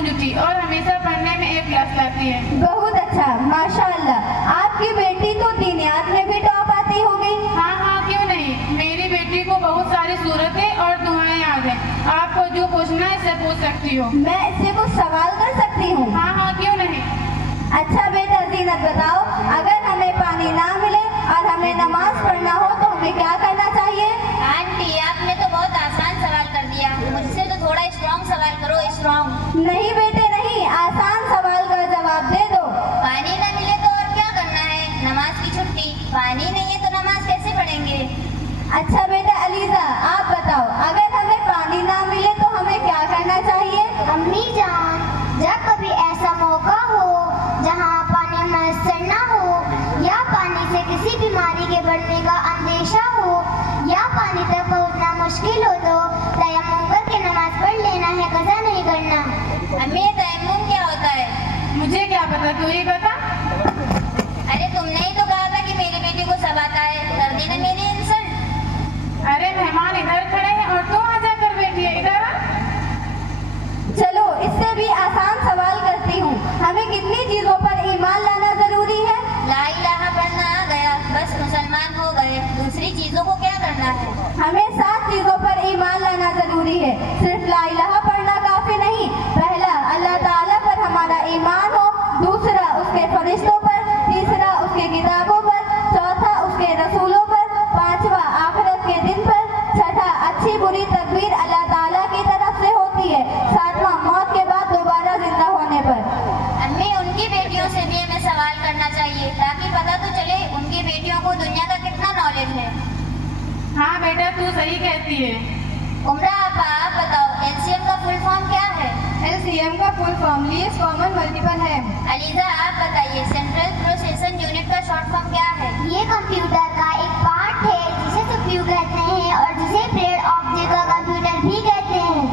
गूंज उठी और हमेशा पढ़ने में A+ लाती है। बहुत अच्छा, माशाअल्लाह। आपकी बेटी तो दीनियात में भी टॉप आती होगी। हाँ हाँ, क्यों नहीं। मेरी बेटी को बहुत सारी सूरतें और दुआएं याद हैं। आपको जो पूछना है इससे पूछ सकती हो। मैं इससे कुछ सवाल कर सकती हूँ? हाँ हाँ, क्यों नहीं। अच्छा बेटा जीनत बताओ, अगर हमें पानी ना मिले और हमें नमाज पढ़ना हो तो हमें क्या करना चाहिए? आंटी, आपने तो बहुत आसान सवाल कर दिया, मुझसे तो थोड़ा स्ट्रॉन्ग सवाल करो। स्ट्रॉन्ग नहीं बेटे नहीं, आसान सवाल का जवाब दे दो। पानी ना मिले तो और क्या करना है? नमाज की छुट्टी। पानी नहीं है तो नमाज कैसे पढ़ेंगे? अच्छा बेटा अलीजा आप बताओ, अगर हमें पानी ना मिले तो हमें क्या करना चाहिए? अम्मी जान, जब कभी ऐसा मौका हो जहाँ पानी मैसर ना हो या पानी से किसी बीमारी के बढ़ने का अंदेशा हो या पानी तक पहुँचना मुश्किल हो तो तयम्मुम करके नमाज पढ़ लेना है, कज़ा नहीं करना। अम्मी, तयम्मुम क्या होता है? मुझे क्या पता, तू ही बता। अरे तुमने ही तो कहा था कि मेरी बेटी को सब आता है, कर दी ना मेरी इंसल्ट। अरे मेहमान इधर खड़े हैं और तू आ जाकर बैठी है, इधर आ। चलो इससे भी आसान सवाल करती हूँ, हमें कितनी चीजों पर ईमान लाना जरूरी है? ला इलाहा पढ़ना आ गया, बस मुसलमान हो गए, दूसरी चीजों को क्या करना है? हमें 7 चीजों पर ईमान लाना जरूरी है, सिर्फ ला इलाहा पढ़ना काफी नहीं। पहला, अल्लाह ताला पर हमारा ईमान हो। दूसरा, उसके फरिश्तों पर। तीसरा, उसके किताबों पर। चौथा, उसके रसूलों पर। पांचवा, आखिरत के दिन पर। छठा, अच्छी बुरी तकदीर अल्लाह ताला की तरफ से होती है। सातवां, मौत के बाद दोबारा जिंदा होने पर। अम्मी, उनकी बेटियों से भी हमें सवाल करना चाहिए ताकि पता तो चले उनकी बेटियों को दुनिया का कितना नॉलेज है। हाँ बेटा, तू सही कहती है। उमरा आपा, आप बताओ LCM का फुल फॉर्म क्या है? LCM का full form least common multiple है। अलीजा, आप बताइए सेंट्रल प्रोसेसिंग यूनिट का शॉर्ट फॉर्म क्या है? ये कंप्यूटर का एक पार्ट है जिसे CPU कहते हैं और जिसे ब्रेड ऑब्जेक्ट का कंप्यूटर भी कहते हैं।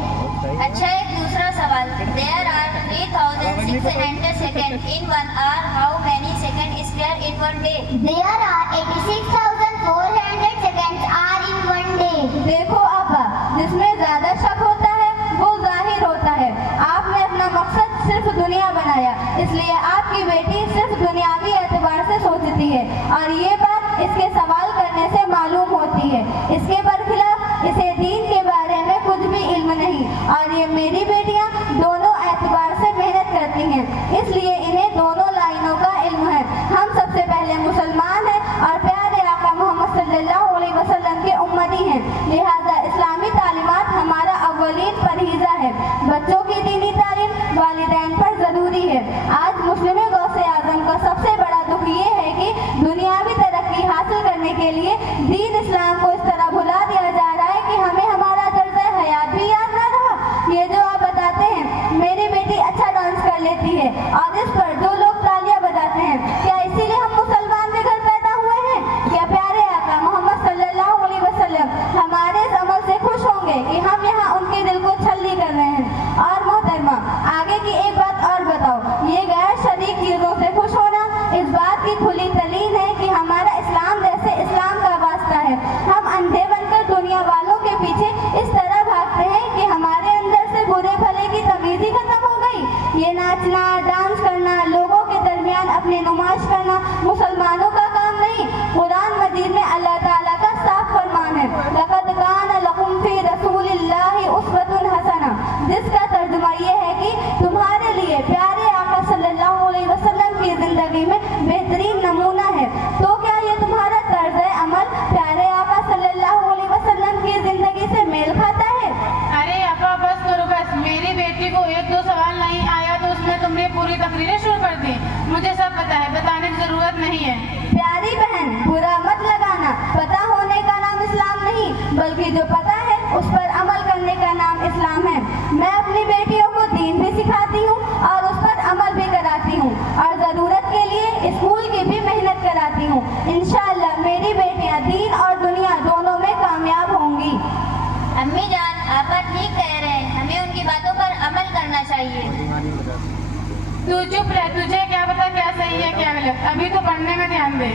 अच्छा, एक दूसरा सवाल। There are 3600 seconds in 1 hour. How many seconds is there in 1 day? There are 86,400 seconds are in 1 day. देखो आपा, जिसमें ज्यादा शक होता है वो जाहिर होता है। आपने अपना मकसद सिर्फ दुनिया बनाया, इसलिए आपकी बेटी सिर्फ दुनियावी एतबार से सोचती है और ये बात इसके सवाल करने से मालूम होती है। इसके बरखिलाफ इसे दीन के बारे में कुछ भी इल्म नहीं और ये मेरी बेटियां दोनों एतबार से मेहनत करती हैं, इसलिए इन्हें दोनों लाइनों का इल्म है। हम सबसे पहले मुसलमान हैं और प्यारे आका मोहम्मद सल्लल्लाहु अलैहि वसल्लम के उम्मती हैं, लिहाजा इस्लामी तालीमात हमारा अव्वलीन फरीज़ा है। बच्चों की दीनी तालीम वालिदैन पर ज़रूरी है। आज मुस्लिम गौसे आज़म का सबसे बड़ा दुख ये है कि दुनियावी तरक्की हासिल करने के लिए दीन इस्लाम को इस तरह भुला दिया जा रहा है कि हमें हमारा तर्ज़ हयात भी याद ना रहा। ये जो आप बताते हैं मेरी बेटी अच्छा डांस कर लेती है और इस पर जो लोग तालियां बजाते हैं, क्या इसीलिए हम मुसलमान के घर पैदा हुए हैं? क्या प्यारे आका मोहम्मद सल्लल्लाहु अलैहि वसल्लम हमारे इस अमल से खुश होंगे कि हम यहाँ उनके दिल को छल्ली कर रहे हैं? और मोहतरमा, आगे की एक बात और बताओ, ये गैर शरीक चीज़ों से खुश होना इस बात की खुली दलील है कि हमारा इस्लाम जैसे इस्लाम का वास्ता है। हम अंधे बनकर दुनिया वालों के पीछे इस तरह भागते हैं कि हमारे अंदर से बुरे भले की तमीज़ ही खत्म हो गई। ये नाचना, डांस करना, लोगों के दरमियान अपनी नुमाइश करना मुसलमानों का काम नहीं। कुरान मजीद में अल्लाह ताला का साफ फरमान है, लक़द कान लकुम फी रसूलिल्लाहि उस्वतुन हसना, जिसका तर्जुमा ये है कि तुम्हारे लिए प्यारे आका सल्लल्लाहु अलैहि वसल्लम की जिंदगी में बेहतरीन नमूना है। तो क्या ये तुम्हारा तर्ज अमल प्यारे आका सल्लल्लाहु अलैहि वसल्लम की जिंदगी से मेल खाता है? अरे अपा बस करो बस, मेरी बेटी को 1-2 सवाल नहीं आया तो उसमें तुमने पूरी तकरीरें शुरू कर दी। मुझे सब पता है, बताने की जरूरत नहीं है। प्यारी बहन, बुरा मत लगाना, पता होने का नाम इस्लाम नहीं बल्कि जो पता है उस पर अमल करने का नाम इस्लाम है। मैं अपनी बेटियों को दीन भी सिखाती हूँ और उस पर अमल भी कराती हूँ और ज़रूरत के लिए स्कूल की भी मेहनत कराती हूँ। इंशाअल्लाह मेरी बेटियाँ दीन और दुनिया दोनों में कामयाब होंगी। अम्मी जान, आपा ठीक कह रहे हैं, हमें उनकी बातों पर अमल करना चाहिए। तू चुप रह, तुझे क्या पता क्या सही है क्या गलत। अभी तो पढ़ने में ध्यान दे।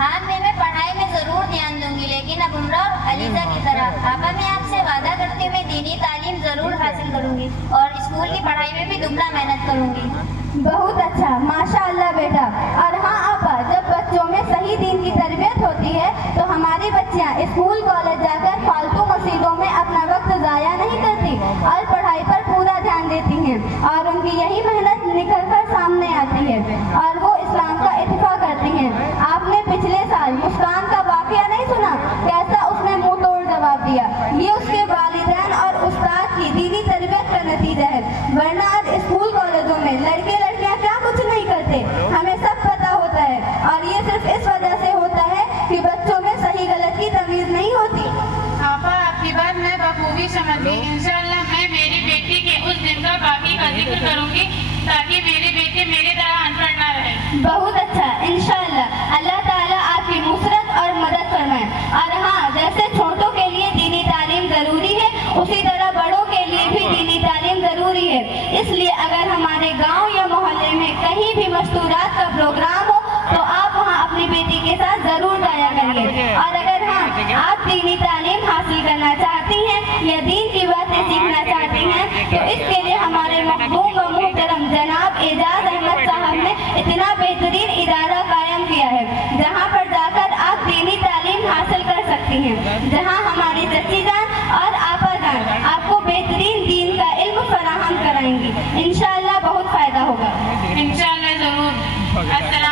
हाँ, मैं पढ़ाई में जरूर ध्यान दूंगी, लेकिन अब उमरा और अलीजा की तरह आपा मैं आपसे वादा करते हुए दीनी तालीम जरूर हासिल करूंगी और स्कूल की पढ़ाई में भी दुगना मेहनत करूंगी। बहुत अच्छा, माशाअल्लाह बेटा। और हाँ आपा, जब बच्चों में सही दीन की तरबियत होती है तो हमारी बच्चियाँ स्कूल कॉलेज जाकर फालतू मसीदों में अपना वक्त ज़ाया नहीं करती और पढ़ाई पर पूरा ध्यान देती हैं और उनकी यही मेहनत निकल कर सामने आती है और वो इस्लाम का इत्तिफा करती हैं। आपने पिछले साल मुस्कान का वाक़या नहीं सुना, कैसा उसने मुंह तोड़ जवाब दिया। ये उसके वालिदैन और उस्ताद की दीनी तरबियत का नतीजा है, वरना आज स्कूल कॉलेजों में लड़के लड़कियां क्या कुछ नहीं करते, हमें सब पता होता है। और ये सिर्फ इस वजह से होता है कि बच्चों में सही गलत की तमीज़ नहीं होती। आपा, आपकी बात मैं बखूबी समझ गई। इंशाअल्लाह मैं मेरी बेटी के उस दिन का बाकी का जिक्र करूंगी ताकि मेरी बेटी मेरी तरह अनपढ़ ना रहे। बहुत अच्छा, इंशाअल्लाह अल्लाह ताला आपकी नुसरत और मदद फरमाए। और हाँ, जैसे छोटों के लिए दीनी तालीम ज़रूरी है, उसी तरह बड़ों के लिए भी दीनी तालीम ज़रूरी है। इसलिए अगर हमारे गांव या मोहल्ले में कहीं भी मस्तूरात का प्रोग्राम हो तो आप वहां अपनी बेटी के साथ ज़रूर जाया करिए। और अगर हाँ आप दीनी तालीम हासिल करना चाहती हैं या दीन की बातें सीखना चाहती हैं तो इसके लिए हमारे महबूब व मुहतरम जनाब एजाज अहमद साहब ने इतना बेहतरीन इदारा कायम किया है जहाँ पर जाकर आप दीनी तालीम हासिल कर सकती हैं, जहाँ हमारी चच्ची जान और आपा जान आपको बेहतरीन दीन का इल्म फराहम कराएंगी। इंशाअल्लाह बहुत फ़ायदा होगा। इंशाअल्लाह ज़रूर। अस्सलाम